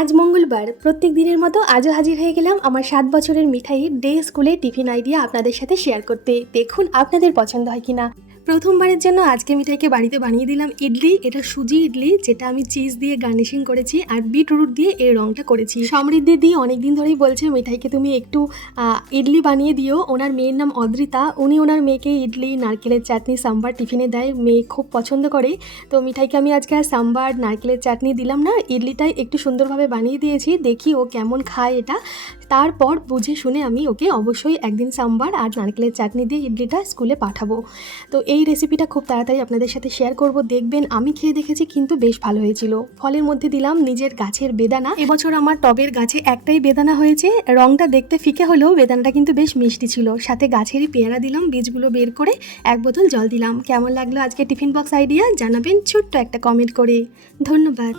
আজ মঙ্গলবার প্রত্যেক দিনের মতো আজও হাজির হয়ে গেলাম আমার 7 বছরের মিঠাই ডে স্কুলে টিফিন আইডিয়া আপনাদের সাথে শেয়ার করতে। দেখুন আপনাদের পছন্দ হয় কিনা। প্রথমবারের জন্য আজকে মিঠাইকে বাড়িতে বানিয়ে দিলাম ইডলি। এটা সুজি ইডলি, যেটা আমি চিজ দিয়ে গার্নিশিং করেছি আর বিটরুট দিয়ে এই রঙটা করেছি। সমৃদ্ধি দি অনেকদিন ধরেই বলছে মিঠাইকে তুমি একটু ইডলি বানিয়ে দিও। ওনার মেয়ের নাম অদ্রিতা, উনি ওনার মেয়েকে ইডলি, নারকেলের চাটনি, সাম্বার টিফিনে দেয়। মেয়ে খুব পছন্দ করে। তো মিঠাইকে আমি আজকে আর সাম্বার নারকেলের চাটনি দিলাম না, ইডলিটাই একটু সুন্দরভাবে বানিয়ে দিয়েছি। দেখি ও কেমন খায় এটা, তারপর বুঝে শুনে আমি ওকে অবশ্যই একদিন সাম্বার আর নারকেলের চাটনি দিয়ে ইডলিটা স্কুলে পাঠাবো। তো এই রেসিপিটা খুব তাড়াতাড়ি আপনাদের সাথে শেয়ার করব। দেখবেন আমি খেয়ে দেখেছি কিন্তু বেশ ভালো হয়েছিল। ফলের মধ্যে দিলাম নিজের গাছের বেদানা। এবছর আমার টবের গাছে একটাই বেদানা হয়েছে। রংটা দেখতে ফিকে হলেও বেদানাটা কিন্তু বেশ মিষ্টি ছিল। সাথে গাছেরই পেয়ারা দিলাম, বীজগুলো বের করে 1 বোতল জল দিলাম। কেমন লাগলো আজকে টিফিন বক্স আইডিয়া জানাবেন ছোট্ট একটা কমেন্ট করে। ধন্যবাদ।